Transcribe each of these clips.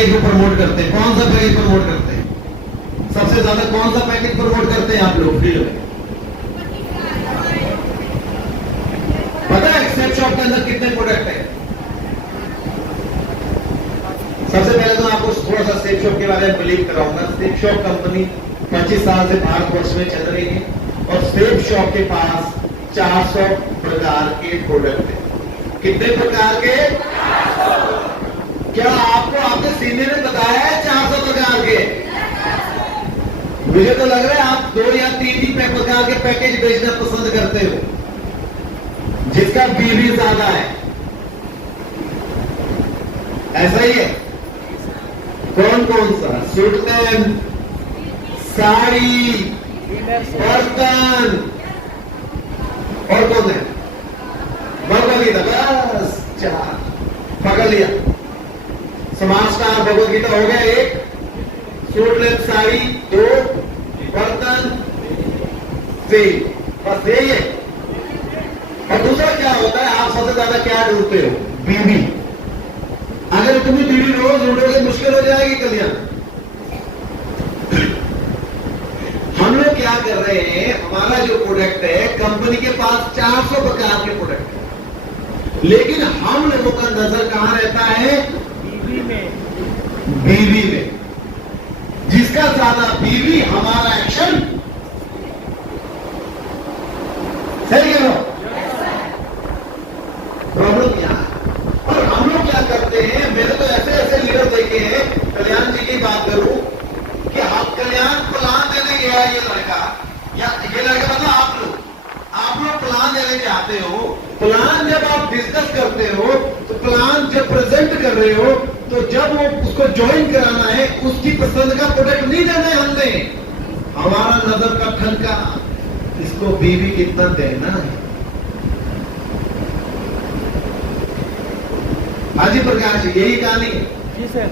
Package को promote करते हैं? कौन सा पैकेज प्रमोट करते हैं? सबसे ज्यादा कौन सा पैकेज प्रमोट करते हैं आप लोग फील्ड में? पता है सेट शॉप के अंदर कितने प्रोडक्ट है? सबसे पहले तो आपको थोड़ा सा सेट शॉप के बारे में बिलीव कराऊंगा। सेट शॉप कंपनी 25 साल से भारतवर्ष में चल रही है और सेट शॉप के पास 400 प्रकार के प्रोडक्ट है। कितने प्रकार के? क्या आपको आपके सीनियर ने बताया है 400 प्रकार के? मुझे तो लग रहा है आप 2 या 3 ही प्रकार के पैकेज बेचना पसंद करते हो, जिसका बीवी ज्यादा है। ऐसा ही है? कौन कौन सा? सूट पैंट, साड़ी, बर्तन और कौन है? भगवद गीता। बस 4 पकड़ लिया। समाज का भगवद गीता हो गया 1, सूट लेंथ साड़ी 2, बर्तन 3, बस यही है। और दूसरा क्या होता है? आप सबसे ज्यादा क्या ढूंढते हो? बीवी। अगर तुम्हें बीवी रोज ढूंढोगे मुश्किल हो जाएगी कल्याण। हम लोग क्या कर रहे हैं? हमारा जो प्रोडक्ट है, कंपनी के पास 400 प्रकार के प्रोडक्ट है, लेकिन हम लोगों का नजर कहां रहता है? बीवी में। बीवी में। जिसका ज्यादा बीवी हमारा एक्शन। सही है? प्रॉब्लम क्या है? और हम लोग क्या करते हैं? मैंने तो ऐसे ऐसे लीडर देखे हैं, कल्याण जी की बात करूं कि हम कल्याण प्लान देने गया ये लड़का, या ये लड़का मतलब आप लोग प्लान देने जाते हो। प्लान जब आप डिस्कस करते हो तो प्लान जब प्रेजेंट कर रहे हो तो जब वो उसको ज्वाइन कराना है, उसकी पसंद का प्रोडक्ट नहीं देना है हमने। हमारा नजर का ठनका, इसको बीवी कितना देना है। हाजी प्रकाश यही कहानी है। जी सर।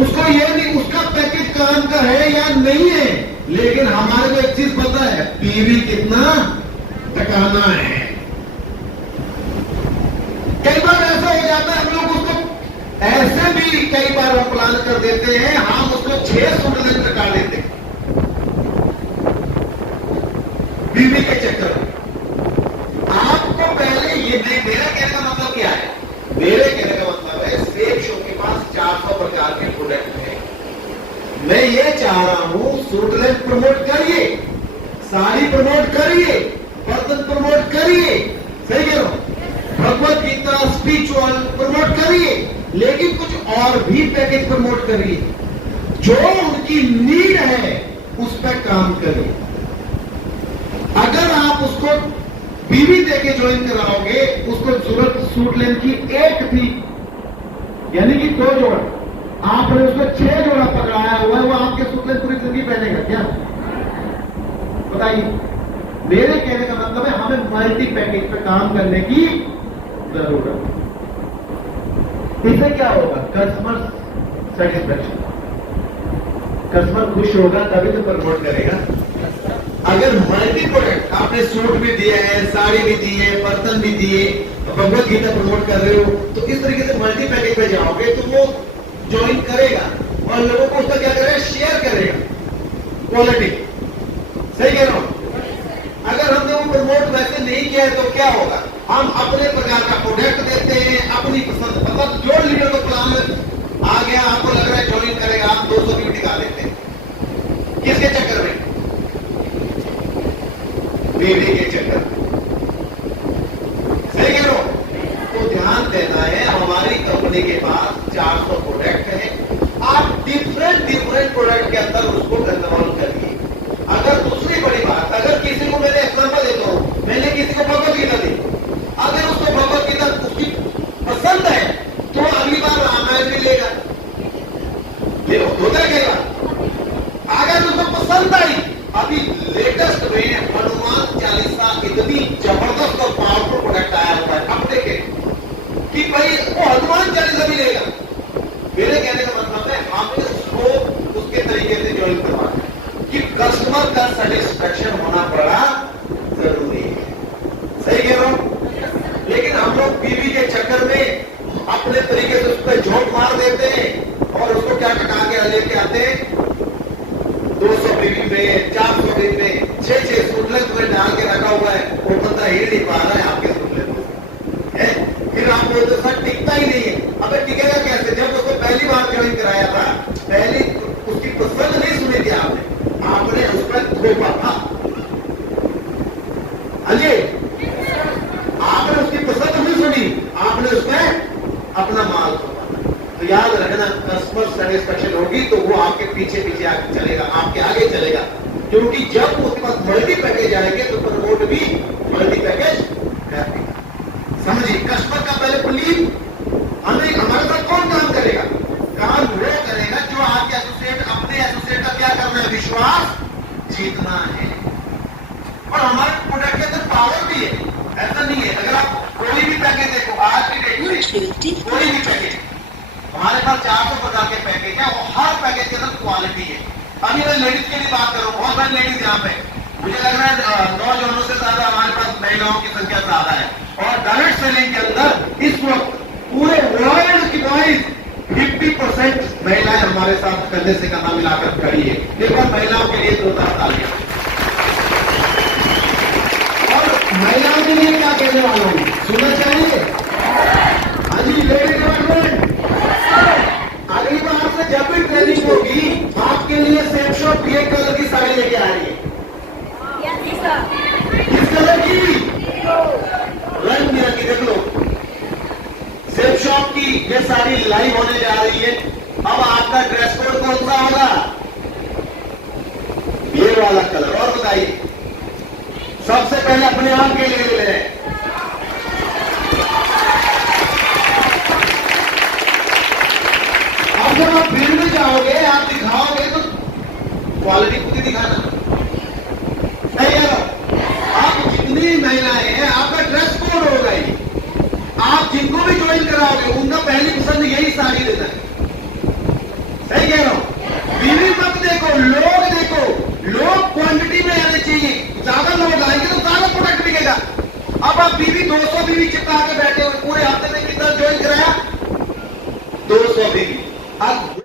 उसको ये नहीं, उसका पैकेज काम का है या नहीं है, लेकिन हमारे को एक चीज पता है, पीवी कितना टकाना है। कई बार ऐसा हो जाता है, हम लोग उसको ऐसे भी कई बार हम प्लान कर देते हैं, हम उसको 6 सूट टका लेते हैं बीवी के चक्कर में। आपको पहले ये मेरा कहने का मतलब क्या है? मेरे कहने का मतलब है सेट शॉप के पास 400 प्रकार के प्रोडक्ट हैं। मैं ये चाह रहा हूं सूट लेंथ प्रमोट करिए, साड़ी प्रमोट करिए, बर्तन प्रमोट करिए, सही कह रहा हूं, भगवद गीता स्पिरिचुअल प्रमोट करिए, लेकिन कुछ और भी पैकेज प्रमोट करिए। जो उनकी नीड है उस पर काम करिए। अगर आप उसको बीवी देके ज्वाइन कराओगे, उसको जरूरत सूट लेंथ की 1 थी, यानी कि 2 जोड़ा, आपने उसको 6 जोड़ा पकड़ाया हुआ है, वो आपके सूट लेंथ पूरी जिंदगी पहनेगा क्या? बताइए। मेरे कहने का मतलब है हमें मल्टी पैकेज पे काम करने की जरूरत है। इससे क्या होगा? Customer satisfaction. कस्टमर खुश होगा तभी तो प्रमोट करेगा। अगर मल्टी प्रोडक्ट आपने सूट भी दिए हैं, साड़ी भी दी है, बर्तन भी दिए, भगवद गीता प्रमोट कर रहे हो, तो इस तरीके से मल्टी पैकेज पे जाओगे तो वो ज्वाइन करेगा और लोगों को उसका क्या करेगा? शेयर करेगा क्वालिटी। सही कह रहा हूं? अगर हमने वो प्रमोट वैसे नहीं किया है तो क्या होगा? हम अपने प्रकार का प्रोडक्ट देते हैं, अपनी पसंद। मतलब जो लीडर को प्लान आ गया, आपको लग रहा है ज्वाइन करेगा, आप 200 भी निकाल लेते हैं। किसके चक्कर में? बीवी के चक्कर। सही कह रहा हूं? तो ध्यान देना है, हमारी कंपनी के पास 400 प्रोडक्ट है। आप डिफरेंट प्रोडक्ट के अंदर उसको कंट्रोल करिए। अगर दूसरी बड़ी बात, अगर किसी को मैंने एग्जांपल देता हूं, मैंने किसी को भगवद गीता दी, अगर उसको भगवद गीता उसकी पसंद है तो अगली बार रामायण भी लेगा। ये होता है क्या? अगर उसको पसंद आई, अभी लेटेस्ट में हनुमान चालीसा इतनी जबरदस्त और पावरफुल प्रोडक्ट आया हुआ है, अब देखे कि भाई वो हनुमान चालीसा भी लेगा। मेरे कहने का मतलब है हमें उसको उसके तरीके से ज्वाइन करवाना है कि कस्टमर का सेटिस्फेक्शन होना बड़ा जरूरी है। सही कह रहा हूं? लेकिन हम लोग बीवी के चक्कर में अपने तरीके से उस पर झोंक मार देते हैं और उसको क्या स्मूथनेस में डाल के रखा हुआ है, वो बंदा हिल नहीं पा रहा है आपके स्मूथनेस है। फिर आप बोलते सर टिकता ही नहीं है। अबे टिकेगा कैसे? जब उसको पहली बार ज्वाइन कराया था, पहली उसकी पसंद नहीं सुनी थी आपने उस पर थोपा था। अजय आपने उसकी पसंद नहीं सुनी, आपने उसमें अपना माल थोपा। तो याद रखना, कस्टमर सेटिस्फेक्शन होगी तो वो आपके पीछे पीछे आगे चलेगा, आपके आगे चलेगा। क्योंकि जब उसके पास मल्टी पैकेज आएंगे तो प्रमोट भी मल्टी पैकेज करेगा। समझिए, कस्टमर का पहले बिलीव हमें, हमारे साथ कौन काम करेगा? काम वो करेगा जो आपके एसोसिएट, अपने एसोसिएट का क्या करना है? विश्वास जीतना है। और हमारे प्रोडक्ट के अंदर पावर भी है, ऐसा नहीं है। अगर आप कोई भी पैकेज देखो, आज की डेट में कोई भी पैकेज, हमारे पास 400 प्रकार के पैकेज है और हर पैकेज के अंदर क्वालिटी है। अभी मैं लेडीज के लिए बात करूं, बहुत सारी लेडीज यहाँ पे, मुझे लग रहा है नौजवानों से ज्यादा हमारे पास महिलाओं की संख्या ज्यादा है। और डायरेक्ट सेलिंग के अंदर इस वक्त पूरे वर्ल्ड की वाइज 50% महिलाएं हमारे साथ कंधे से कंधा मिलाकर खड़ी है। एक बार महिलाओं के लिए जोरदार तालियां। और महिलाओं के लिए क्या कहने वाला हूं, सुनना चाहिए? हाँ जी, लेडीज डिपार्टमेंट, अगली बार से जब भी ट्रेनिंग होगी आपके लिए सेफ शॉप ये कलर की साड़ी लेके आ रही है। किस कलर की? रंग बिरंगी। देख लो, सेफ शॉप की ये साड़ी लाइव होने जा रही है। अब आपका ड्रेस कोड कौन सा होगा? ये वाला कलर। और बताइए, सबसे पहले अपने आप के लिए ले लें। अब जब आप भीड़ में जाओगे, आप दिखाओगे तो क्वालिटी खुद ही दिखाना नहीं यार। आप जितनी महिलाएं हैं, आपका ड्रेस कोड होगा ही। आप जिनको भी ज्वाइन कराओगे उनका पहली पसंद यही साड़ी देना है। सही कह रहा हूं? बीवी मत देखो, लोग देखो। लोग क्वांटिटी में आने चाहिए, ज्यादा लोग आएंगे तो ज्यादा प्रोडक्ट बिकेगा। अब आप बीवी 200 बीवी चिपका के बैठे हो, पूरे हफ्ते में कितना ज्वाइन कराया? 200 बीवी। अब